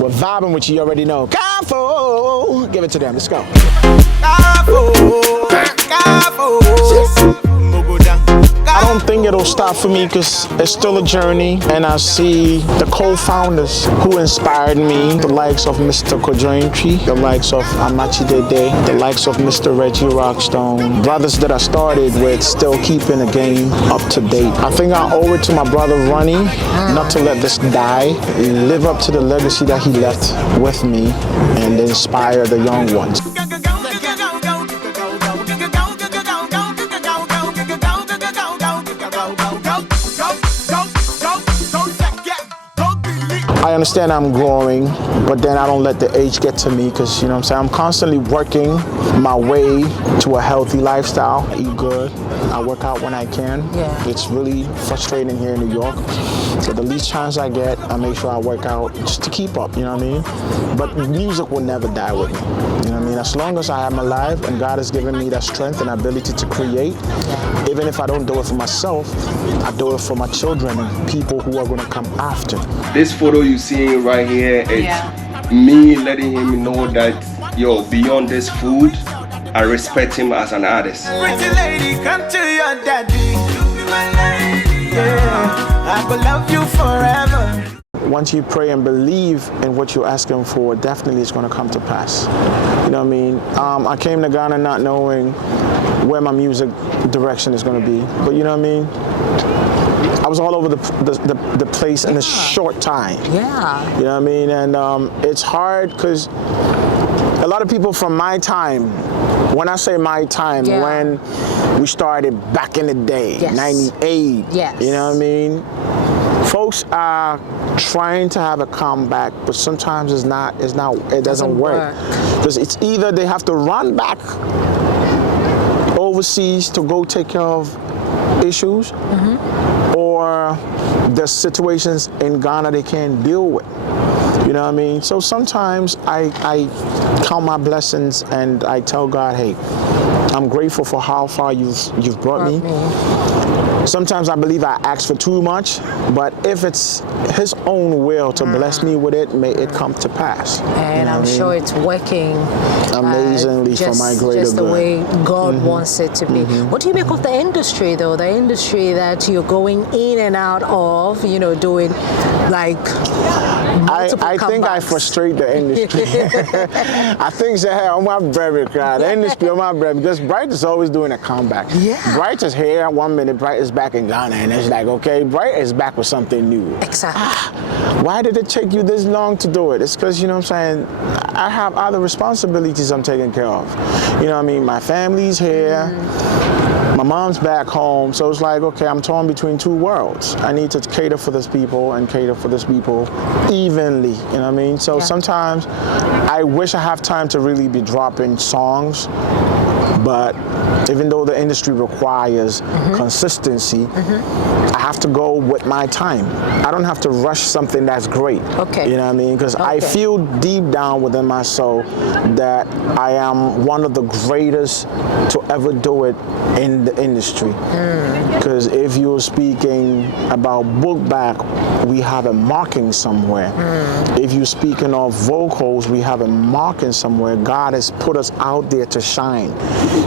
We're vibing with you, you already know. Careful! Give it to them, let's go. I don't think it'll stop for me because it's still a journey, and I see the co-founders who inspired me, the likes of Mr. Kojointri, the likes of Amachi Dede, the likes of Mr. Reggie Rockstone, brothers that I started with still keeping the game up to date. I think I owe it to my brother Ronnie not to let this die, live up to the legacy that he left with me and inspire the young ones. I understand I'm growing, but then I don't let the age get to me because, you know what I'm saying, I'm constantly working my way to a healthy lifestyle. I eat good, I work out when I can. Yeah. It's really frustrating here in New York. So the least chance I get, I make sure I work out just to keep up, you know what I mean? But music will never die with me, you know what I mean? As long as I am alive and God has given me that strength and ability to create, even if I don't do it for myself, I do it for my children and people who are going to come after. This photo you see right here, it's me letting him know that, yo, beyond this food, I respect him as an artist. Pretty lady, come to your daddy. Yeah, I will love you forever. Once you pray and believe in what you're asking for, definitely it's going to come to pass. You know what I mean? I came to Ghana not knowing where my music direction is going to be, but you know what I mean? I was all over the place in a short time. Yeah. You know what I mean? And it's hard because a lot of people from my time, when I say my time, when we started back in the day, 98, you know what I mean? Folks are trying to have a comeback, but sometimes it doesn't work. Because it's either they have to run back overseas to go take care of issues, or there's situations in Ghana they can't deal with. You know what I mean? So sometimes I count my blessings and I tell God, hey, I'm grateful for how far you've brought me. Sometimes I believe I ask for too much, but if it's His own will to bless me with it, may it come to pass. And I'm sure it's working amazingly for my greater good. Just the way God wants it to be. What do you make of the industry, though? The industry that you're going in and out of, you know, doing like I think I frustrate the industry. I think I'm my brother, the industry on my brother, because Bright is always doing a comeback. Bright is here 1 minute, Bright is back in Ghana, and it's like, okay, Bright is back with something new. Exactly. Why did it take you this long to do it? It's because, you know what I'm saying, I have other responsibilities I'm taking care of. You know what I mean? My family's here. My mom's back home, so it's like, okay, I'm torn between two worlds. I need to cater for this people and cater for this people evenly, you know what I mean? So sometimes I wish I have time to really be dropping songs, but even though the industry requires consistency, I have to go with my time. I don't have to rush something that's great. You know what I mean? Because I feel deep down within my soul that I am one of the greatest to ever do it in the industry. Because if you're speaking about Buk Bak, we have a marking somewhere. If you're speaking of vocals, we have a marking somewhere. God has put us out there to shine.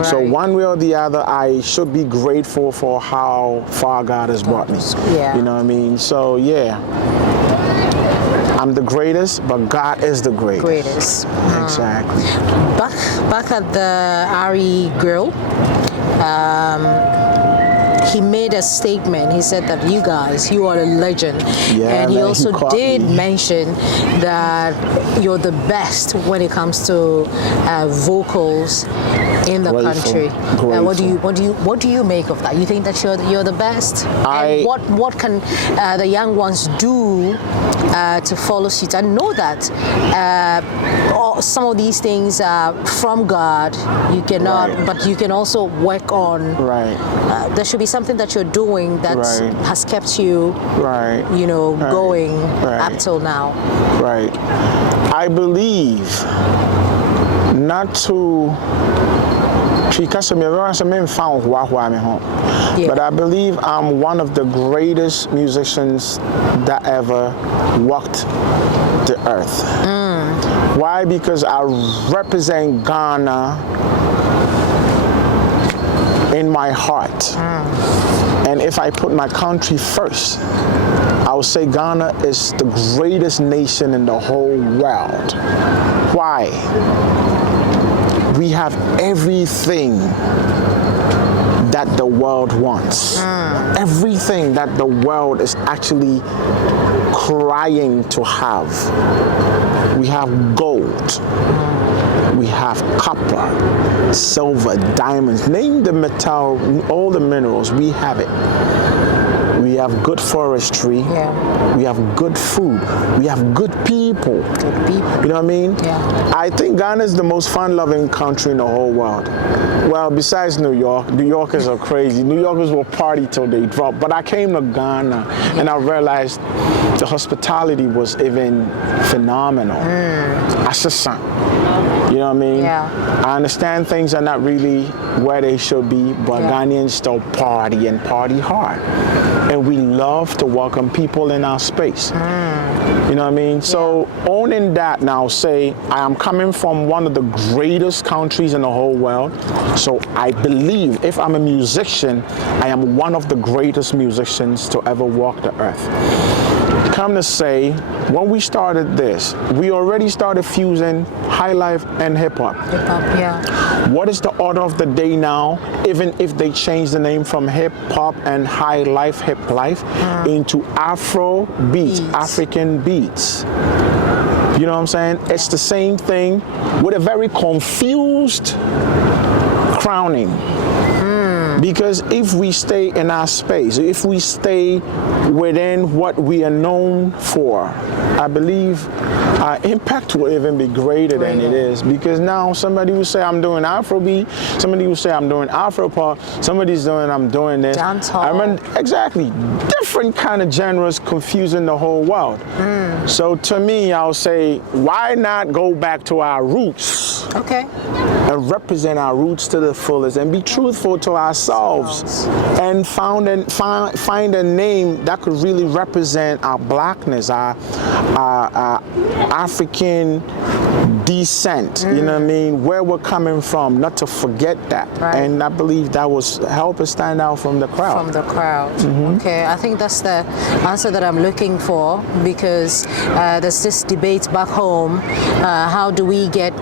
So one way or the other, I should be grateful for how far God has brought me. You know what I mean? So yeah, I'm the greatest, but God is the greatest. Exactly. Back at the RE Grill, he made a statement. He said that you are a legend. And he also did mention that you're the best when it comes to vocals in the country. What do you make of that? You think that you're the best? And what can the young ones do to follow suit? I know that some of these things are from God. You cannot, but you can also work on. There should be something that you're doing that has kept you, you know, going up till now. I believe not to But I believe I'm one of the greatest musicians that ever walked the earth. Why? Because I represent Ghana in my heart. And if I put my country first, I would say Ghana is the greatest nation in the whole world. Why? We have everything that the world wants. Everything that the world is actually crying to have. We have gold. We have copper, silver, diamonds. Name the metal, all the minerals, we have it. We have good forestry. Yeah. We have good food. We have good people. Good people. You know what I mean? Yeah. I think Ghana is the most fun-loving country in the whole world. Well, besides New York. New Yorkers are crazy. New Yorkers will party till they drop. But I came to Ghana and I realized the hospitality was even phenomenal. You know what I mean? Yeah. I understand things are not really where they should be, but Ghanaians still party and party hard. And we love to welcome people in our space. You know what I mean? So owning that now, say, I am coming from one of the greatest countries in the whole world. So I believe if I'm a musician, I am one of the greatest musicians to ever walk the earth. Come to say, when we started this, we already started fusing high life and hip hop. Hip hop, yeah. What is the order of the day now, even if they change the name from hip hop and high life, hip life, into Afro beats, African beats? You know what I'm saying? It's the same thing with a very confused crowning. Because if we stay in our space, if we stay within what we are known for, I believe our impact will even be greater than it is. Because now somebody will say I'm doing Afrobeat, somebody will say I'm doing Afropop, somebody's doing I'm doing this. Dancehall. I remember, exactly, different kind of genres confusing the whole world. So to me, I'll say, why not go back to our roots? Okay. And represent our roots to the fullest and be truthful to ourselves and find a name that could really represent our blackness, our African descent, you know what I mean, where we're coming from, not to forget that. Right. And I believe that will help us stand out from the crowd. From the crowd. Okay, I think that's the answer that I'm looking for, because there's this debate back home. How do we get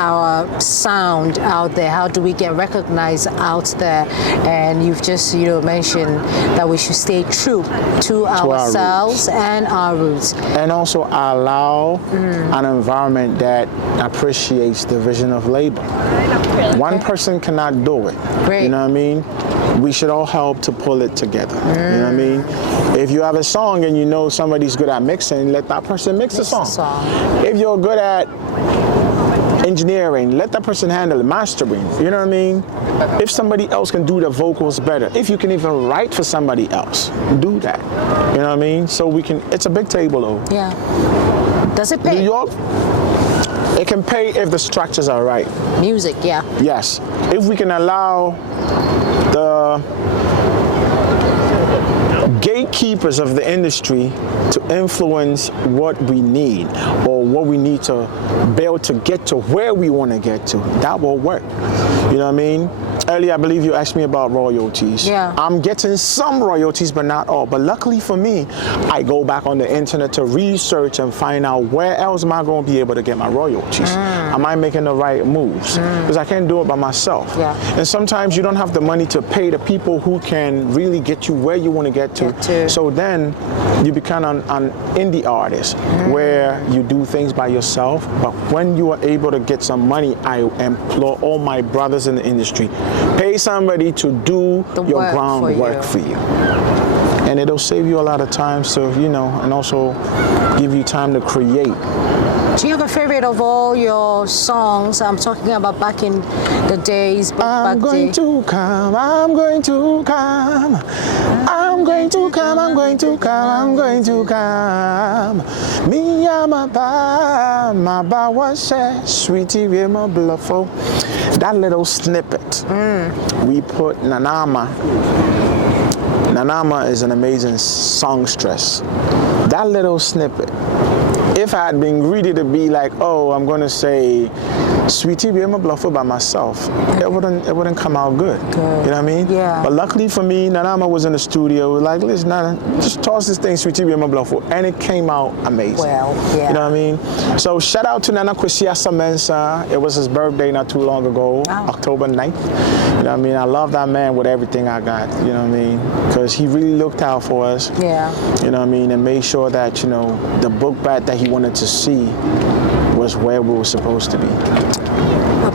our sound out there? How do we get recognized out there? And you've just mentioned that we should stay true to ourselves and our roots. And also allow an environment that appreciates the vision of labor. One person cannot do it. Great. You know what I mean? We should all help to pull it together. You know what I mean? If you have a song and you know somebody's good at mixing, let that person mix the song. If you're good at engineering, let that person handle it, mastering, you know what I mean? If somebody else can do the vocals better, if you can even write for somebody else, do that. You know what I mean? So we can, it's a big table though. Yeah. Does it pay? New York, it can pay if the structures are right. Music, yeah. Yes. If we can allow the gatekeepers of the industry to influence what we need or what we need to build to get to where we want to get to, that will work. You know what I mean? Earlier, I believe you asked me about royalties. Yeah. I'm getting some royalties, but not all. But luckily for me, I go back on the internet to research and find out where else am I going to be able to get my royalties. Am I making the right moves? Because I can't do it by myself. Yeah. And sometimes you don't have the money to pay the people who can really get you where you want to get to. So then you become an indie artist where you do things by yourself. But when you are able to get some money, I implore all my brothers in the industry, pay somebody to do your groundwork for you. And it'll save you a lot of time, so and also give you time to create. Do you have a favorite of all your songs? I'm talking about back in the days. I'm going to come, I'm going to come. I'm going to come, I'm going to come, I'm going to come. Me my ba was sweetie with my bluffo. That little snippet, we put Nanama. Nanama is an amazing songstress. That little snippet, if I had been greedy to be like, oh, I'm gonna say Sweetie be my bluffer by myself, it wouldn't come out good. You know what I mean? Yeah. But luckily for me, Nanama was in the studio, like, listen, Nana, just toss this thing, Sweetie be my bluffer, and it came out amazing. Well, yeah. You know what I mean? So shout out to Nana Kwesiasa Mensah. It was his birthday not too long ago, October 9th. You know what I mean? I love that man with everything I got, you know what I mean? Because he really looked out for us. Yeah. You know what I mean? And made sure that, you know, the book bag that he wanted to see was where we were supposed to be.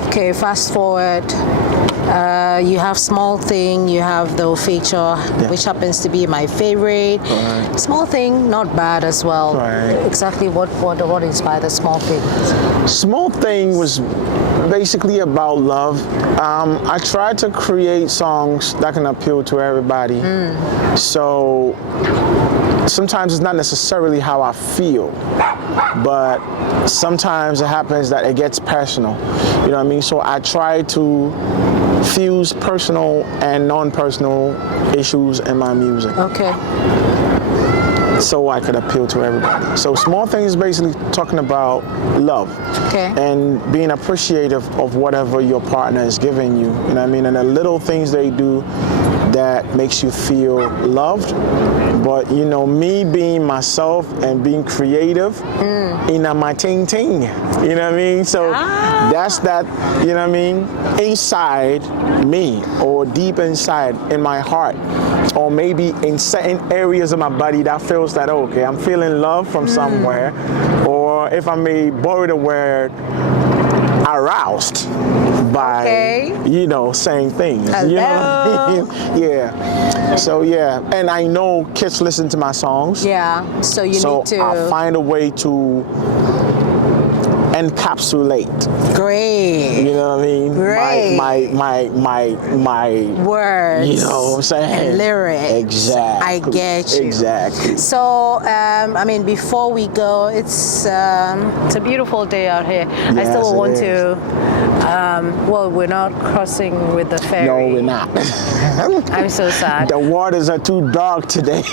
Okay, fast forward. You have Small Thing, you have the feature, which happens to be my favorite. Right. Small Thing, not bad as well. Right. Exactly what inspired the Small Thing? Small Thing was basically about love. I tried to create songs that can appeal to everybody. So sometimes it's not necessarily how I feel, but sometimes it happens that it gets personal. You know what I mean? So I try to fuse personal and non-personal issues in my music. Okay. So I could appeal to everybody. So Small Thing is basically talking about love. Okay. And being appreciative of whatever your partner is giving you. You know what I mean? And the little things they do that makes you feel loved. But you know, me being myself and being creative in a my ting. You know what I mean? So that's that, you know what I mean, inside me or deep inside in my heart. Or maybe in certain areas of my body that feels that, okay, I'm feeling love from somewhere. Or if I may borrow the word, aroused by, you know, saying things. Hello. You know what I mean? Yeah. So, yeah. And I know kids listen to my songs. Yeah. So you need to... I find a way to encapsulate. Great. You know what I mean? Great. My words. You know what I'm saying? And lyrics. Exactly. I get you. Exactly. So, I mean, before we go, it's a beautiful day out here. Yes, I still want is. to. Well, we're not crossing with the ferry. No, we're not. I'm so sad. The waters are too dark today.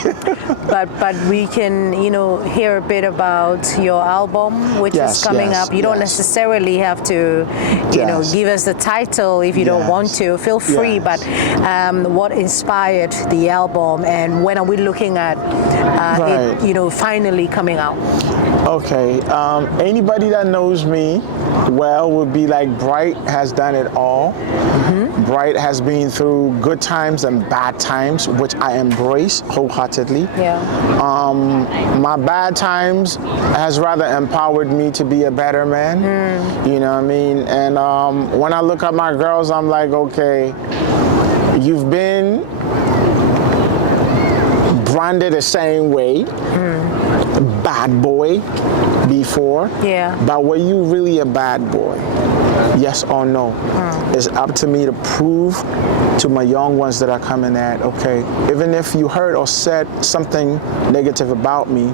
But we can, you know, hear a bit about your album, which is coming up. You don't necessarily have to, you know, give us the title if you don't want to. Feel free. But what inspired the album, and when are we looking at it, you know, finally coming out? Okay. Anybody that knows me well would be like, Bright has done it all. Bright has been through good times and bad times, which I embrace wholeheartedly. Yeah. My bad times has rather empowered me to be a better man. You know what I mean? And when I look at my girls, I'm like, okay, you've been branded the same way, bad boy, before. Yeah. But were you really a bad boy? Yes or no? It's up to me to prove to my young ones that are coming at, okay, even if you heard or said something negative about me,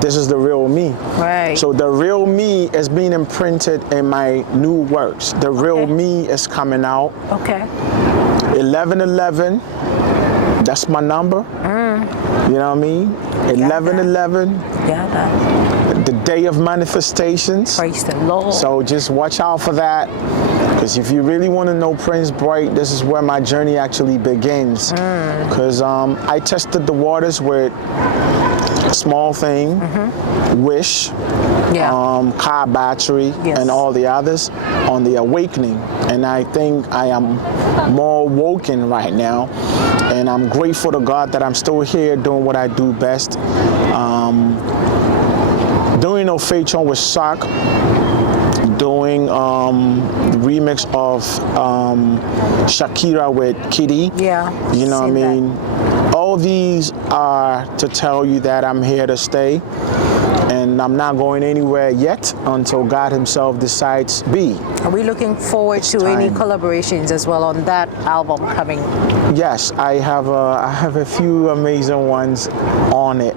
this is the real me. Right. So the real me is being imprinted in my new works. The real me is coming out. Okay. 11/11, that's my number. You know what I mean? 11/11. Yeah, that. The day of manifestations. Praise the Lord. So just watch out for that. Because if you really want to know Prince Bright, this is where my journey actually begins. Because I tested the waters with Small Thing, Wish, Car Battery, and all the others on the awakening. And I think I am more woken right now. And I'm grateful to God that I'm still here doing what I do best. Doing no feature with Sock, doing the remix of Shakira with Kitty. Yeah. You know what I mean? All these are to tell you that I'm here to stay. And I'm not going anywhere yet until God himself decides be. Are we looking forward to any collaborations as well on that album coming? Yes, I have a few amazing ones on it.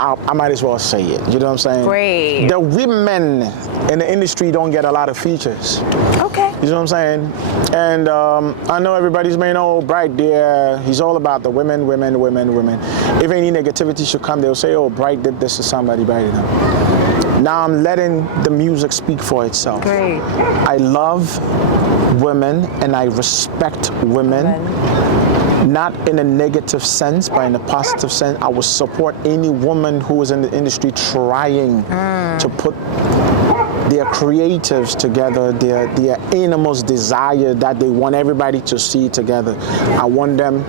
I might as well say it. You know what I'm saying? Great. The women in the industry don't get a lot of features. Okay. You know what I'm saying? And I know everybody's saying, oh, Bright there, he's all about the women. If any negativity should come, they'll say, oh, Bright did this to somebody better than him. Now I'm letting the music speak for itself. Great. I love women and I respect women. Not in a negative sense, but in a positive sense. I would support any woman who is in the industry trying to put their creatives together, their animals' desire that they want everybody to see together. I want them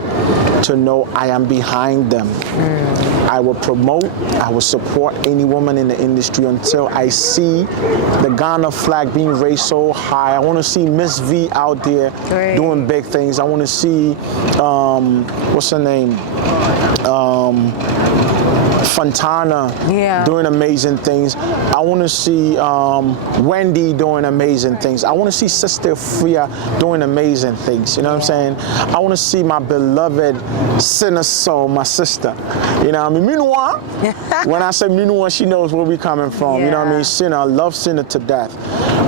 to know I am behind them. I will promote, I will support any woman in the industry until I see the Ghana flag being raised so high. I want to see Miss V out there doing big things. I want to see, what's her name? Fontana doing amazing things. I want to see Wendy doing amazing things. I want to see Sister Freya doing amazing things. You know what I'm saying? I want to see my beloved Sinner Soul, my sister. You know what I mean? Meanwhile, when I say meanwhile, she knows where we coming from. You know what I mean? Sinner, I love Sinner to death.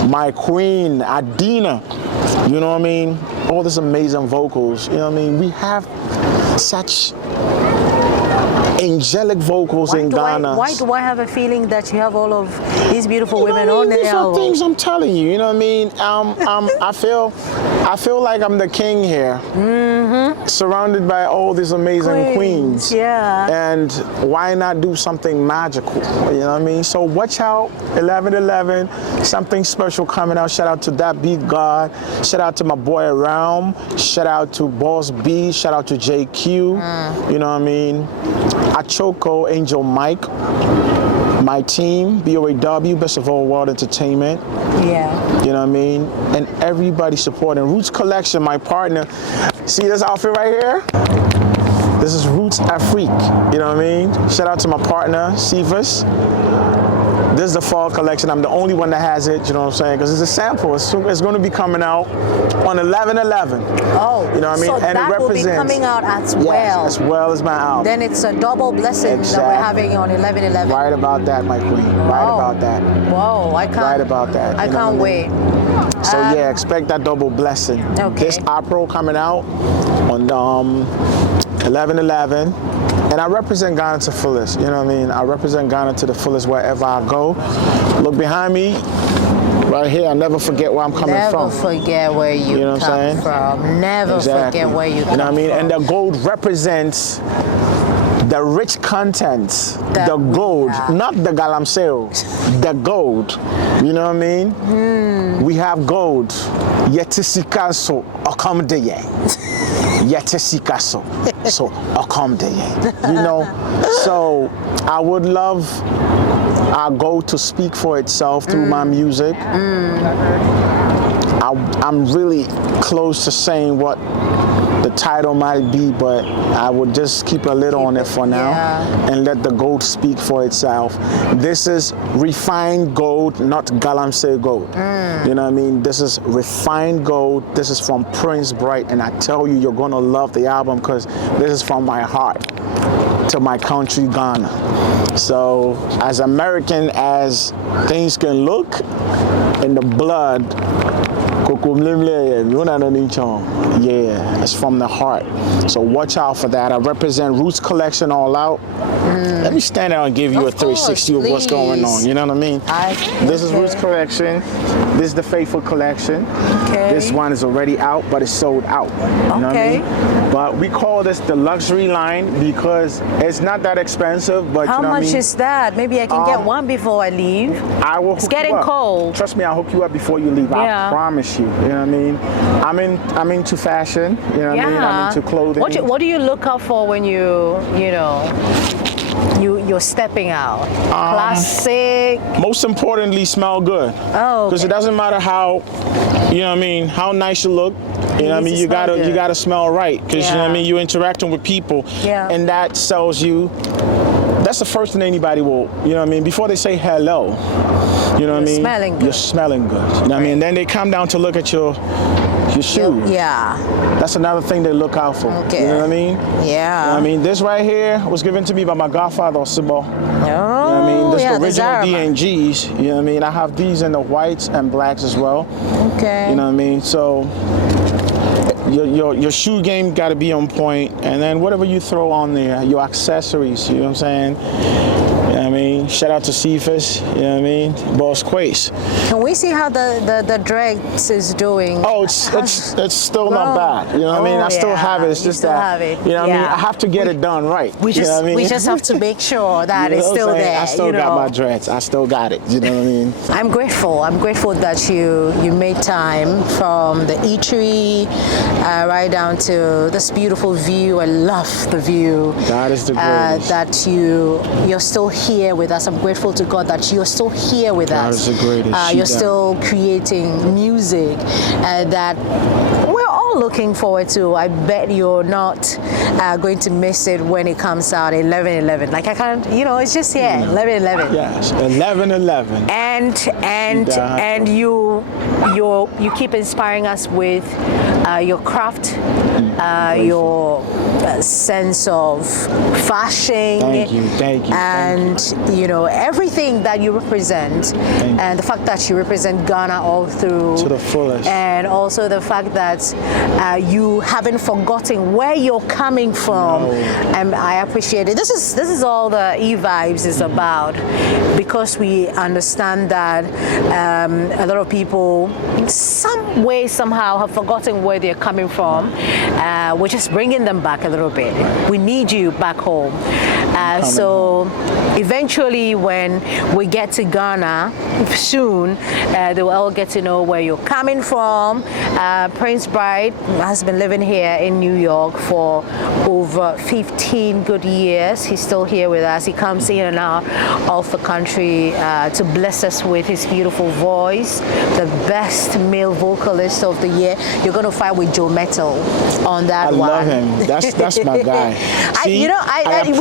My queen, Adina. You know what I mean? All these amazing vocals. You know what I mean? We have such angelic vocals in Ghana. Why do I have a feeling that you have all of these beautiful women on the album? These are things I'm telling you. You know what I mean? I feel like I'm the king here, surrounded by all these amazing queens. Yeah. And why not do something magical? You know what I mean? So watch out, 11/11, something special coming out. Shout out to That Beat God. Shout out to my boy Realm. Shout out to Boss B. Shout out to JQ. You know what I mean? Achoko, Angel Mike, my team, BOAW, Best of All World Entertainment. Yeah. You know what I mean? And everybody supporting. Roots Collection, my partner. See this outfit right here? This is Roots Afrique. You know what I mean? Shout out to my partner, Cephas. This is the fall collection. I'm the only one that has it, you know what I'm saying? Because it's a sample. It's going to be coming out on 11/11. Oh, you know what I mean? So and that it represents, will be coming out as well. Yes, as well as my album. Then it's a double blessing that we're having on 11/11. Right about that, my queen. Right about that. Whoa, I can't. Right about that. I can't wait. So yeah, expect that double blessing. Okay. This April coming out on 11/11. And I represent Ghana to fullest, you know what I mean? I represent Ghana to the fullest wherever I go. Look behind me, right here, I never forget where I'm coming from. Never forget where you know what I'm saying? from. Never forget where you come from. You know what I mean? And the gold represents the rich content, the gold, not the galamsey, the gold. You know what I mean? We have gold. Yetisikaso okamdeye. Yetisikaso. So okamdeye. You know? So I would love our gold to speak for itself through my music. I'm really close to saying what the title might be, but I would just keep a lid on it for now and let the gold speak for itself. This is refined gold, not galamsey gold. You know what I mean? This is refined gold. This is from Prince Bright, and I tell you, you're gonna love the album because this is from my heart to my country, Ghana. So as American as things can look, in the blood, yeah, it's from the heart. So watch out for that. I represent Roots Collection all out. Let me stand out and give you a 360 of what's going on. You know what I mean? This is Roots Collection. This is the Faithful Collection. Okay. This one is already out, but it's sold out. You know what I mean? But we call this the luxury line because it's not that expensive. But how you know much what I mean? is that? Maybe I can get one before I leave. I will. It's getting cold. Trust me, I'll hook you up before you leave. I promise you. You know what I mean? I'm into fashion. You know what I mean? I'm into clothing. What do you look out for when you're stepping out? Classic. Most importantly, smell good. Oh. Because it doesn't matter how, you know what I mean, how nice you look. You know what I mean? You gotta smell right. Because you know what I mean? You're interacting with people, and that sells you that's the first thing anybody will, you know what I mean, before they say hello, you know what I mean? Smelling good. You're smelling good. You know what I mean? And then they come down to look at your shoes. Yeah. That's another thing they look out for. Okay. You know what I mean? Yeah. You know what I mean? This right here was given to me by my godfather, Sibo. Oh, You know what I mean? This yeah, the original the D&Gs. You know what I mean? I have these in the whites and blacks as well. Okay. You know what I mean? So your shoe game got to be on point, and then whatever you throw on there, your accessories. You know what I'm saying? You know what I mean? Shout out to Cephas. You know what I mean? Boss Quace. Can we see how the dreads is doing? Oh, it's still not bad. You know what I mean? I still have it. It's just still that. Have it. You know what I mean? I have to get it done right. We just you know what I mean? we just have to make sure that You know it's what I'm still saying? there. I still got my dreads. I still got it. You know what I mean? I'm grateful. I'm grateful that you made time from the eatery right down to this beautiful view. I love the view. God is the greatest. That you're still here with us. I'm grateful to God that you're still here with God us. is the greatest. You're still creating music that we're all looking forward to. I bet you're not going to miss it when it comes out 11/11. Like I can't, it's just here 11/11. Yes, 11/11. And you keep inspiring us with your craft, your sense of fashion. Thank you. And everything that you represent, and the fact that you represent Ghana all through to the fullest, and also the fact that you haven't forgotten where you're coming from. No. And I appreciate it. This is all the Evibes is about, because we understand that a lot of people some way somehow have forgotten where they're coming from. We're just bringing them back a little bit. We need you back home. So eventually when we get to Ghana soon, they will all get to know where you're coming from. Prince Bright has been living here in New York for over 15 good years. He's still here with us. He comes in and out of the country to bless us with his beautiful voice, the best male vocalist of the year. You're going to fight with Joe Metal on that one. I love him. That's my guy. See, we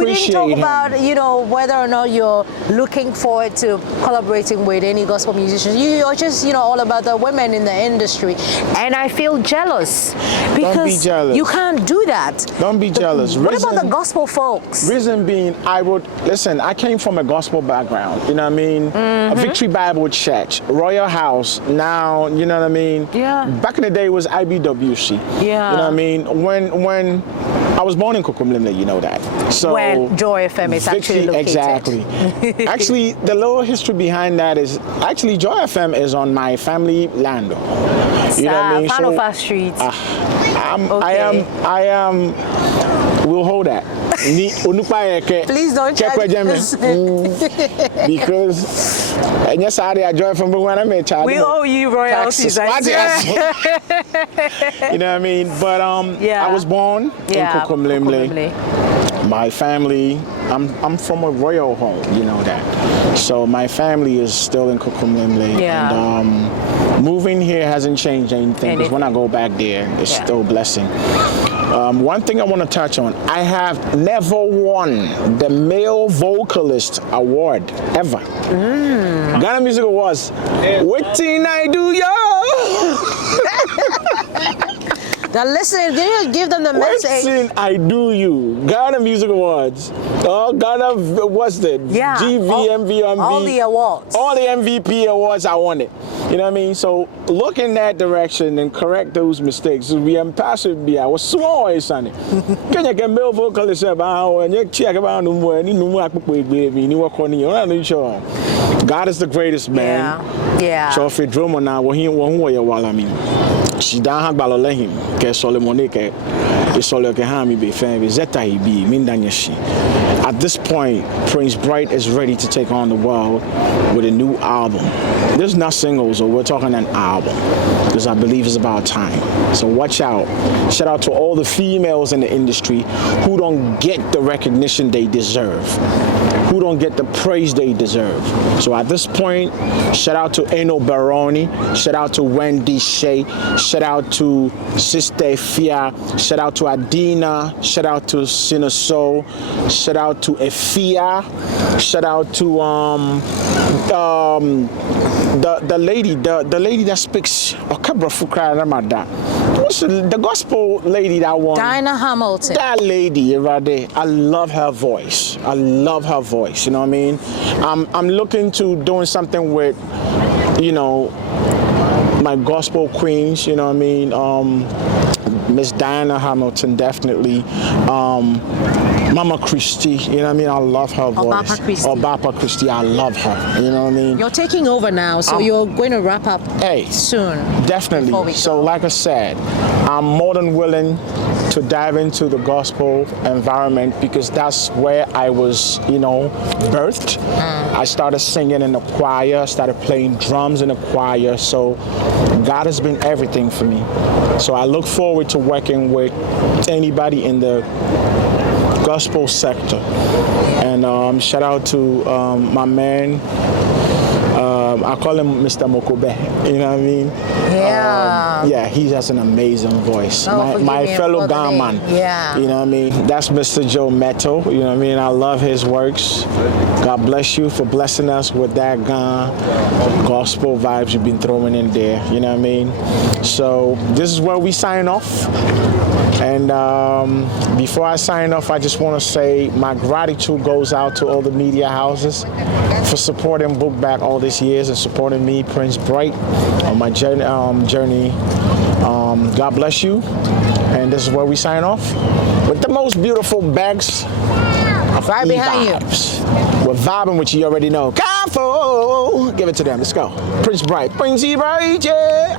didn't talk about, whether or not you're looking forward to collaborating with any gospel musicians. You're just, all about the women in the industry. And I feel jealous because Don't be jealous. you can't do that. Don't be jealous. What about the gospel folks? Reason being, I came from a gospel background, you know what I mean? A Victory Bible Church, Royal House, now, you know what I mean? Yeah. Back in the day it was IBWC. Yeah. You know what I mean? When I was born in Kokomlimle, you know that. So when Joy FM is actually located. Exactly. Actually, the little history behind that is, actually Joy FM is on my family land. You know what I mean? Fanofa Street. I am, we'll hold that. Please don't check because yes, I Joy from when I made child. We owe you royalties. You know what I mean? But I was born in Kokomlimle. My family, I'm from a royal home, you know that. So my family is still in Kokomlimle. Yeah. And moving here hasn't changed anything, because when I go back there, it's still a blessing. One thing I want to touch on, I have never won the Male Vocalist Award, ever. Ghana Music Awards. Waiting I do, yo! Now listen, give them the message. Waiting I do you. Ghana Music Awards. Oh, Ghana, what's that? Yeah. GVMV, all the awards. All the MVP awards, I won it. You know what I mean? So look in that direction and correct those mistakes. We am passive. I was small, sonny. Can you get male vocalist about and you check about no more? Any no more baby. You work on you. I'm not sure. God is the greatest, man. Yeah. So if you drum on now, what he while I mean. She don't have balole him. Ke Solomon ke isolo ke ha mi be fan be zeta he be mindanyashi. At this point, Prince Bright is ready to take on the world with a new album. There's not singles, or we're talking an album, because I believe it's about time. So watch out. Shout out to all the females in the industry who don't get the recognition they deserve. who don't get the praise they deserve. So at this point, shout out to Eno Baroni, shout out to Wendy Shea, shout out to Sister Fia, shout out to Adina, shout out to Sinaso, shout out to Efia, shout out to the lady that speaks the gospel lady that won. Dinah Hamilton. That lady right there. I love her voice. I love her voice. You know what I mean? I'm looking to doing something with, you know, my gospel queens. You know what I mean? Miss Diana Hamilton, definitely. Mama Christie, you know what I mean? I love her voice. Obapa Christie, I love her. You know what I mean? You're taking over now, so you're going to wrap up soon. Definitely. So like I said, I'm more than willing to dive into the gospel environment because that's where I was, you know, birthed. I started singing in the choir, started playing drums in the choir. So God has been everything for me. So I look forward to working with anybody in the gospel sector. And shout out to my man, I call him Mr. Mokobe, you know what I mean? Yeah. Yeah, he has an amazing voice. My fellow gunman, yeah. You know what I mean? That's Mr. Joe Meto, you know what I mean? I love his works. God bless you for blessing us with that gospel vibes you've been throwing in there, you know what I mean? So this is where we sign off. And before I sign off, I just want to say my gratitude goes out to all the media houses for supporting Buk Bak all these years and supporting me, Prince Bright, on my journey. God bless you. And this is where we sign off with the most beautiful BECKS of right behind you. We're vibing with you already know. Careful! Give it to them. Let's go. Prince Bright. Prince Bright, yeah.